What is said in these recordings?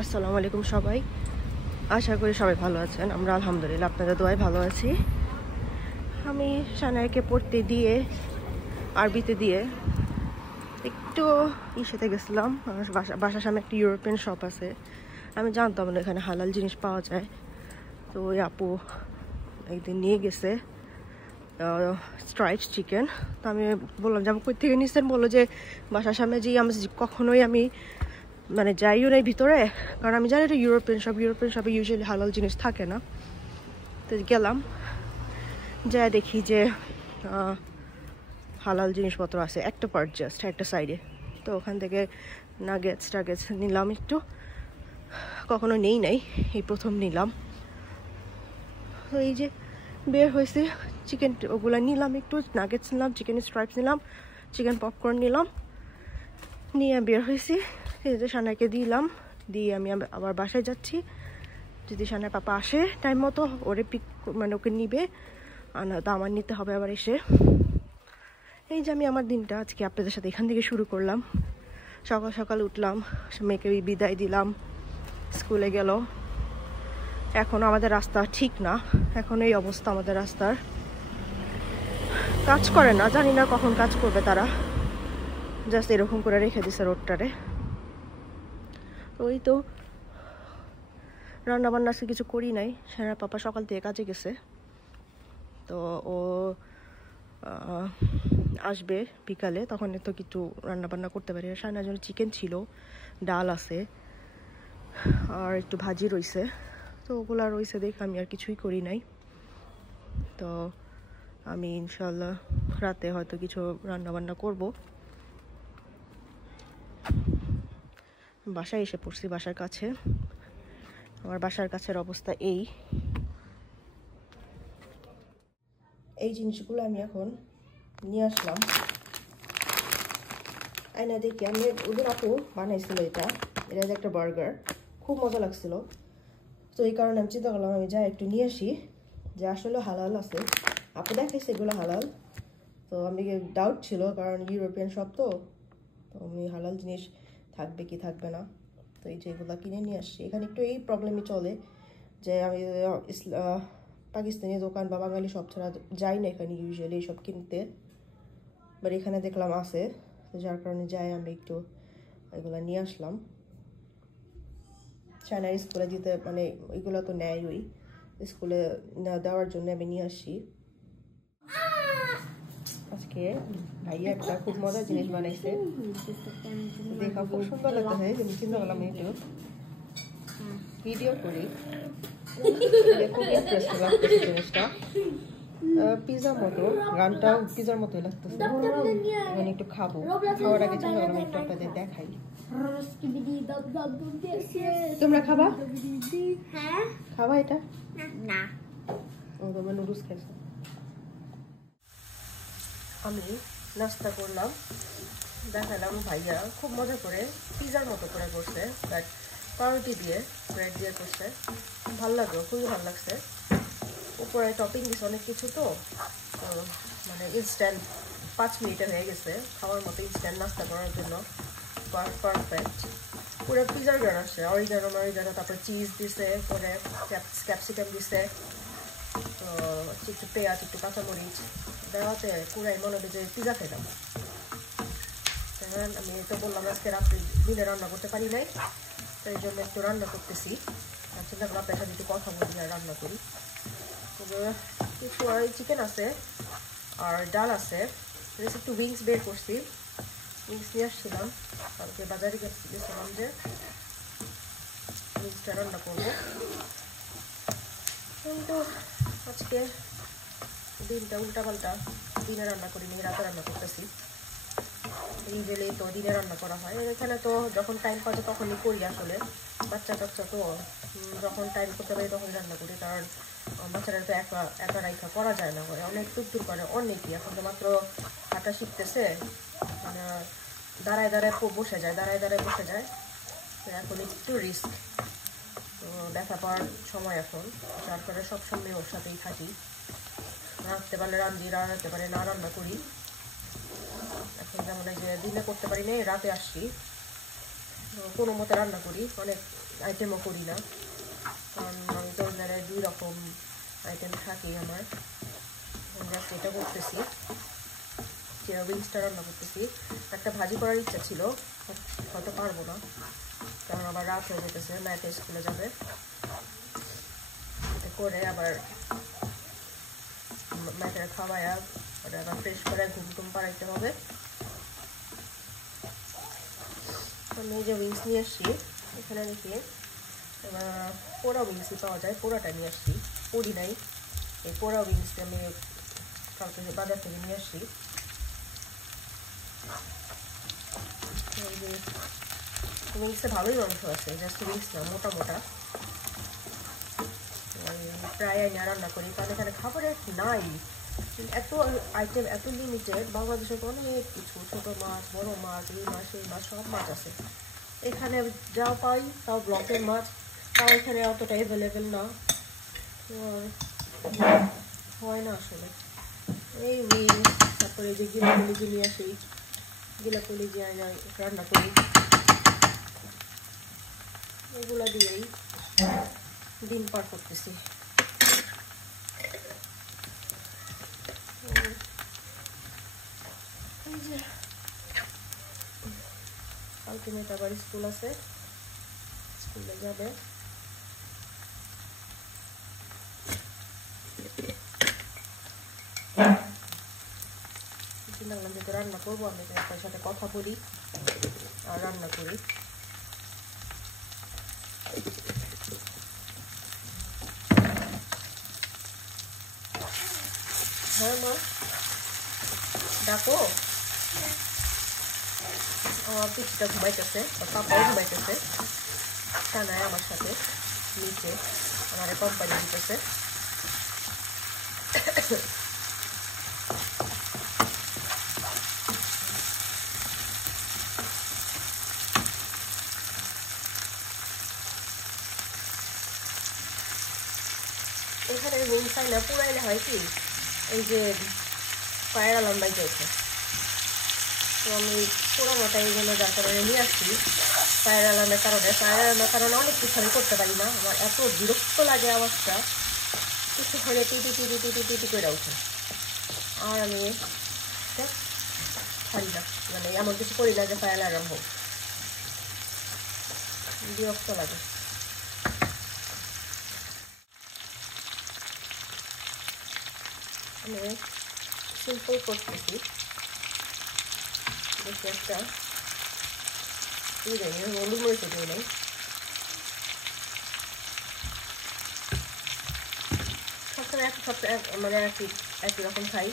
আসসালামু আলাইকুম সবাই, আশা করি সবাই ভালো আছেন। আমরা আলহামদুলিল্লাহ আপনাদের দোয়ায় ভালো আছি। আমি সানায়াকে পড়তে দিয়ে আরবিতে দিয়ে একটু ইসেতে গেছিলাম। বাসার সামনে একটা ইউরোপিয়ান শপ আছে, আমি জানতাম না এখানে হালাল জিনিস পাওয়া যায়। তো ওই আপু একদিন নিয়ে গেছে স্ট্রাইপড চিকেন। তো আমি বললাম যে আমি কই থেকে নিচ্ছেন, বললো যে বাসার সামনে যেই আমি কখনোই আমি মানে যাইও নাই ভিতরে, কারণ আমি জানি এটা ইউরোপিয়ান শপে ইউজুয়ালি হালাল জিনিস থাকে না। তো গেলাম, যা দেখি যে হালাল জিনিসপত্র আছে একটা পার্ট, জাস্ট একটা সাইডে। তো ওখান থেকে নাগেটস নিলাম একটু, কখনো নেই এই প্রথম নিলাম। তো এই যে বের হয়েছে চিকেন, ওগুলা নিলাম, একটু নাগেটস নিলাম, চিকেন স্ট্রাইপস নিলাম, চিকেন পপকর্ন নিলাম, নিয়ে বের হয়েছি। সানাইকে দিলাম, দিয়ে আমি আবার বাসায় যাচ্ছি। যদি সানাই পাপা আসে টাইম মতো ওরে পিক মানে ওকে নিবে, আর না তো আমার নিতে হবে আবার এসে। এই যে আমি আমার দিনটা আজকে আপনাদের সাথে এখান থেকে শুরু করলাম। সকাল সকাল উঠলাম, মেয়েকে বিদায় দিলাম, স্কুলে গেল। এখন আমাদের রাস্তা ঠিক না, এখন এই অবস্থা আমাদের রাস্তার, কাজ করে না, জানি না কখন কাজ করবে তারা, জাস্ট এরকম করে রেখে দিছে রোডটারে। ওই তো রান্না বান্না আজকে কিছু করি নাই, সারা পাপা সকাল থেকে কাজে গেছে। তো ও আসবে বিকালে, তখন তো কিছু রান্না বান্না করতে পারি। সারার জন্য চিকেন ছিল, ডাল আছে, আর একটু ভাজি রয়েছে। তো ওগুলা রয়েছে দেখে আমি আর কিছুই করি নাই। তো আমি ইনশাল্লাহ রাতে হয়তো কিছু রান্না বান্না করব। বাসায় এসে পড়ছি, বাসার কাছে। আমার বাসার কাছের অবস্থা এই জিনিসগুলো আমি এখন নিয়ে আসলাম। আয়না দেখি আমি ওদের আপু বানাইছিল, এটা যে একটা বার্গার, খুব মজা লাগছিল। তো এই কারণে আমি চিন্তা করলাম আমি যাই একটু নিয়ে আসি, যে আসলে হালাল আছে। আপু দেখাইছে এগুলো হালাল, তো আমি ডাউট ছিল কারণ ইউরোপিয়ান শপ তো আমি হালাল জিনিস থাকবে কি থাকবে না। তো এই যে এগুলো কিনে নিয়ে আসছি। এখানে একটু এই প্রবলেমই চলে যে আমি পাকিস্তানি দোকান বা বাঙালি শপ ছাড়া যাই না এখানে ইউজুয়ালি এইসব কিনতে, বাট এখানে দেখলাম আছে, যার কারণে যাই আমি একটু এগুলো নিয়ে আসলাম। চায়নার স্কুলে দিতে মানে এগুলো তো নেয়, ওই স্কুলে দেওয়ার জন্য আমি নিয়ে আসি। আজকে ভাইয়া একটা খুব মজার জিনিস বানাইছে, দেখা খুব সুন্দর লাগতেছে। আমি চিন্তা করলাম একটু ভিডিও করি, খুব ইন্টারেস্টিং লাগতেছে জিনিসটা। পিজার মতো, গানটাও পিজার মতোই লাগতেছে। এখন একটু খাবো, খাওয়ার আগে চিন্তা করলাম একটু আপনাদের দেখাই। তোমরা খাবা? খাবা এটা? না, ও তোমরা নুডলস খাইছো। আমি নাস্তা করলাম, দেখালাম। ভাইয়া খুব মজা করে পিজার মতো করে করছে, বাট পাউরুটি দিয়ে ব্রেড দিয়ে করছে, ভালো লাগলো, খুবই ভালো লাগছে। উপরে টপিং দিচ্ছে অনেক কিছু, তো মানে ইনস্ট্যান্ট 5 মিনিটে হয়ে গেছে খাওয়ার মতো, ইনস্ট্যান্ট নাস্তা করার জন্য পারফেক্ট। পুরো পিজার গান আসছে, অরিগানো, তারপরে চিজ দিছে, পরে ক্যাপসিকাম দিছে, তো একটু পেঁয়াজ, একটু কাঁচামরিচ দেওয়াতে পুরাই মনে হবে যে পিজা খেলাম। আমি তো বললাম আজকে রাত্রে দিনে রান্না করতে পারি নাই, তো এই জন্য একটু রান্না করতেছি। আর চিন্তা করলাম আপনার সাথে একটু কথা বলি আর রান্না করি। একটু চিকেন আছে আর ডাল আছে, একটু উইংস বের করছি, উইংস নিয়ে আসছিলাম কালকে বাজারে গেছিলাম যে উইংসটা রান্না করবো। কিন্তু আজকে দিনটা উল্টাপাল্টা, দিনে রান্না করিনি, রাতে রান্না করতেছি। ইউজুয়ালি তো দিনে রান্না করা হয়, এখানে তো যখন টাইম পাচ্ছে তখনই করি। আসলে বাচ্চা কাচ্চা তো যখন টাইম করতে পারি তখন রান্না করি, কারণ বাচ্চারা তো একা রাইখা করা যায় না, অনেক টুকটুক করে, অনেকই এখন তো মাত্র হাঁটা শিখতেছে, মানে দাঁড়ায় বসে যায়, এখন একটু রিস্ক। তো দেখা পাওয়ার সময় এখন, যার কারণে সবসময় ওর সাথেই থাকি। রাঁধতে পারলে রাঁধি, রাঁধতে পারে না রান্না করি। এখন যেমন এই যে দিনে করতে পারি না, রাতে আসছি কোনো মতে রান্না করি, অনেক আইটেমও করি না, কারণ আমি তো জায়গায় 2 রকম আইটেম থাকি আমার। জাস্ট এটা করতেছি, চিয়া উইংসটা রান্না করতেছি। একটা ভাজি করার ইচ্ছা ছিল, হয়তো পারবো না, কারণ আবার রাত হয়ে যেতেছে, ম্যাটে স্কুলে যাবে। এটা করে আবার ম্যাটের খাওয়ায়া ওটা আবার ফ্রেশ করে ঘুম টুম পাড়াইতে হবে। আমি এই যে উইংস নিয়ে আসছি, এখানে নাকি পোড়া উইংসই পাওয়া যায়, পোড়াটা নিয়ে আসছি, পুরি নাই। এই পোড়া উইংসটা আমি কালকে বাজার থেকে নিয়ে আসছি। উইংসে ভালোই মাংস আছে, জাস্ট উইংস না, মোটা মোটা। প্রায় আমি রান্না করি, কারণ এখানে খাবারের নাই, এত আইটেম, এত লিমিটেড। বাংলাদেশে অনেক কিছু, ছোটো মাছ, বড়ো মাছ, এই মাছ এই মাছ সব মাছ আছে। এখানে যাও পাই তাও ব্লকের মাছ, তাও এখানে অতটা অ্যাভেলেবেল না, হয় না আসলে। এই উইংস, তারপরে যে গিলা কলিজি নিয়ে আসি, গিলা কলিজি রান্না করি, এগুলা দিয়েই দিন পার করতেছি। এই যে কালকে মেয়েটা আবার স্কুল আছে, স্কুলে যাবে। চিন্তা করলাম যেহেতু রান্না করবো, আমি আপনার সাথে কথা বলি আর রান্না করি। হ্যাঁ মা, ডাকো। আমার পিঠটা ঘুমাইতেছে, পাপাও ঘুমাইতেছে, কানায় আমার সাথে নিচে আমার কোম্পানি দিতেছে। এখানে উইংস না পুরাইলে হয় কি, এই যে ফায়ার অ্যালার্ম বাইতে ওঠে, তো আমি পুরানোটা এই জন্য যার কারণে নিয়ে আসছি। ফায়ার অ্যালার্মের কারণে অনেক কিছু আমি করতে পারি না, আমার এত বিরক্ত লাগে আওয়াজটা, কিছু হলে টিটি টিটি টিটি টিটি করে ওঠে, আর আমি ছাড়ি না, মানে এমন কিছু করি না যে ফায়ার অ্যালার্ম হোক, বিরক্ত লাগে। আমি সিম্পল করতেছি, বেশি একটা হলুদ মরিচ দিয়ে নেই। সবসময় মানে একই রকম খাই।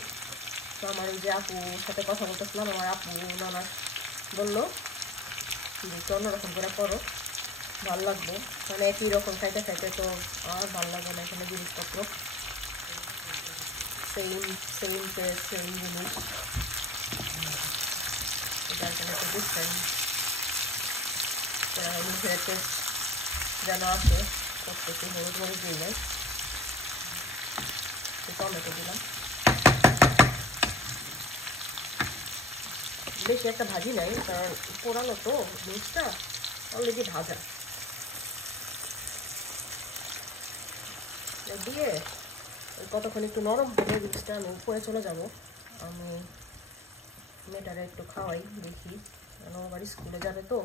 তো আমার ওই যে আপুর সাথে কথা বলতেছিলাম, আমার আপু নানা বললো যে একটু অন্যরকম করে করো, ভালো লাগবে, মানে একই রকম খাইতে খাইতে তো আর ভালো লাগবে না, এখানে জিনিসপত্র সেম সেম টেস্ট, সেম জিনিস, এটার জন্য একটা ডিফারেন্ট মুখের টেস্ট যেন আসে করতেছি। হলুদ মরিচ দিই নাই, টমেটো দিলাম, বেশি একটা ভাজি নাই, কারণ পোড়ানো তো মিক্সটা অলরেডি ভাজা দিয়ে কতক্ষণ একটু নরম হবে মিক্সটা, আমি উপরে চলে যাব। আমি মেয়েটারে একটু খাওয়াই দেখি, কারণ আবার স্কুলে যাবে তো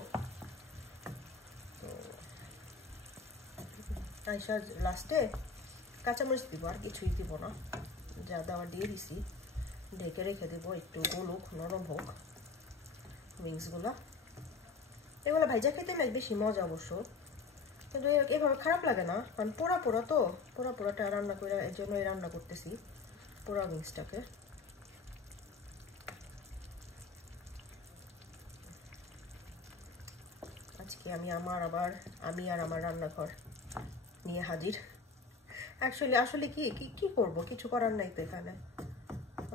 আইসা লাস্টে কাঁচামরিচ দিব, আর কিছুই দিব না, যা দেওয়ার দিয়ে দিছি, ঢেকে রেখে দেবো একটু গলুক, নরম হোক উইংসগুলো। এগুলো ভাইজা খেতে লাগে বেশি মজা অবশ্য, কিন্তু এভাবে খারাপ লাগে না, কারণ পোড়া পোড়া তো, পোড়াটা রান্না করে এই জন্যই রান্না করতেছি পোড়া উইংসটাকে। আজকে আমি আর আমার রান্নাঘর নিয়ে হাজির। আসলে কি করব, কিছু করার নাই তো। এখানে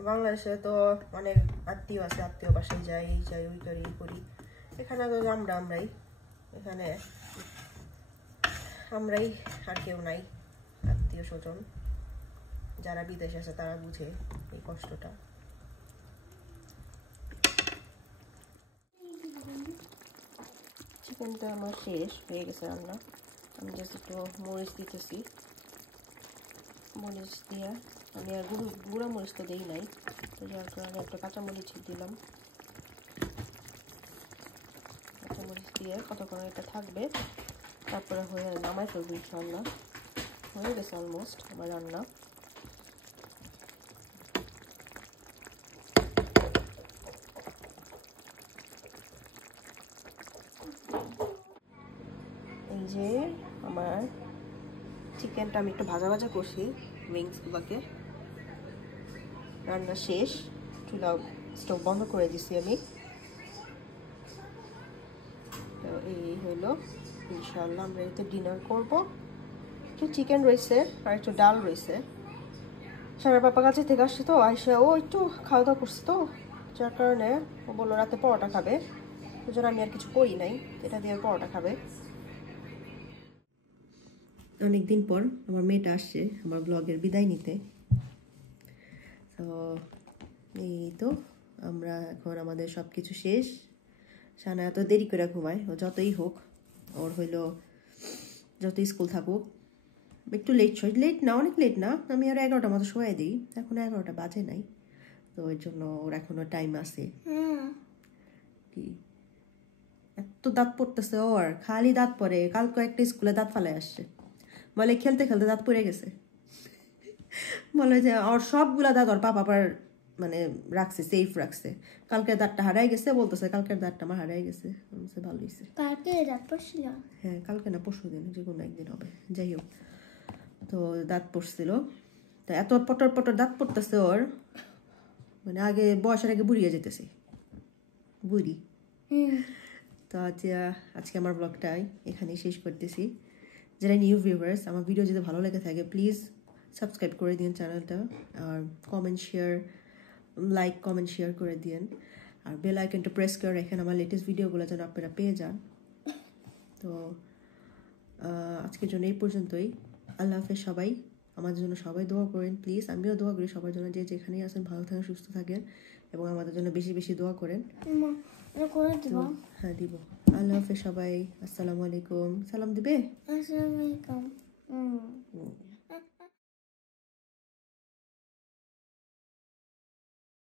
বাংলাদেশে তো অনেক আত্মীয় আছে, আত্মীয় বাসায় যাই, এই যাই, ওই করি, এই করি। এখানে তো আমরাই আর কেউ নাই আত্মীয় স্বজন, যারা বিদেশে আছে তারা বুঝে এই কষ্টটা। চিকেন কিন্তু আমার শেষ হয়ে গেছে রান্না। আমি জাস্ট একটু মরিচ দিতেছি, মরিচ দিয়ে আমি আর গুঁড়া মরিচ তো দিই নাই, তো যার কারণে একটা কাঁচামরিচ দিলাম। কাঁচামরিচ দিয়ে কতক্ষণ এটা থাকবে, তারপরে হয়ে নামাই ফেলবো ইনশাআল্লাহ। হয়ে গেছে অলমোস্ট আমার রান্না। এই যে আমার চিকেনটা আমি একটু ভাজা ভাজা করছি, উইংসগুলোকে। রান্না শেষ, চুলা স্টোভ বন্ধ করে দিছি আমি। তো এই হলো ইনশাআল্লাহ আমরা এতে ডিনার করব। একটু চিকেন রয়েছে আর একটু ডাল রয়েছে। সারা পাপা কাছে থেকে আসছে তো, আইসা ও একটু খাওয়া দাওয়া করছে, তো যার কারণে ও বললো রাতে পরোটা খাবে। ওই জন্য আমি আর কিছু করি নাই, এটা দিয়ে পরোটা খাবে। অনেকদিন পর আমার মেয়েটা আসছে আমার ব্লগের বিদায় নিতে। তো এই তো আমরা এখন আমাদের সব কিছু শেষ। সানা এত দেরি করে ঘুমায়, ও যতই হোক, ওর হইলো যতই স্কুল থাকুক একটু লেট না, অনেক লেট না, আমি আর 11টার মতো শোয়াই দিই। এখন 11টা বাজে নাই, তো ওই জন্য ওর এখনো টাইম আছে। কি এত দাঁত পড়তেছে ওর, খালি দাঁত পড়ে। কালকে একটা স্কুলে দাঁত ফালাই আসছে, বলে খেলতে খেলতে দাঁত পড়ে গেছে। বলে যে ওর সবগুলা দাঁত ওর পাপা মানে রাখছে, সেফ রাখছে। কালকের দাঁতটা হারাই গেছে, বলতেছে কালকের দাঁতটা আমার হারাই গেছে। ভালো হয়েছে। কালকে দাঁত পড়ছিল? হ্যাঁ, কালকে না পরশু দিন, যে কোনো একদিন হবে। যাই হোক, তো দাঁত পড়ছিল, তো এত পটর পটর দাঁত পড়তেছে ওর, মানে আগে বয়সের আগে বুড়িয়ে যেতেছে বুড়ি। তো আজকে আমার ব্লগটাই এখানেই শেষ করতেছি। যারা নিউ ভিউয়ার্স, আমার ভিডিও যদি ভালো লেগে থাকে প্লিজ সাবস্ক্রাইব করে দিন চ্যানেলটা, আর লাইক কমেন্ট শেয়ার করে দিন, আর বেল আইকনটা প্রেস করে রাখেন আমার লেটেস্ট ভিডিওগুলো যেন আপনারা পেয়ে যান। তো আজকের জন্য এই পর্যন্তই। আল্লাহ হাফেজ সবাই। আমাদের জন্য সবাই দোয়া করেন প্লিজ, আমিও দোয়া করি সবার জন্য, যে যেখানেই আছেন ভালো থাকেন, সুস্থ থাকেন, এবং আমাদের জন্য বেশি বেশি দোয়া করেন। হ্যাঁ দিব। আল্লাহ হাফেজ সবাই, আসসালামু আলাইকুম। সালাম দিবে? আসসালামু আলাইকুম।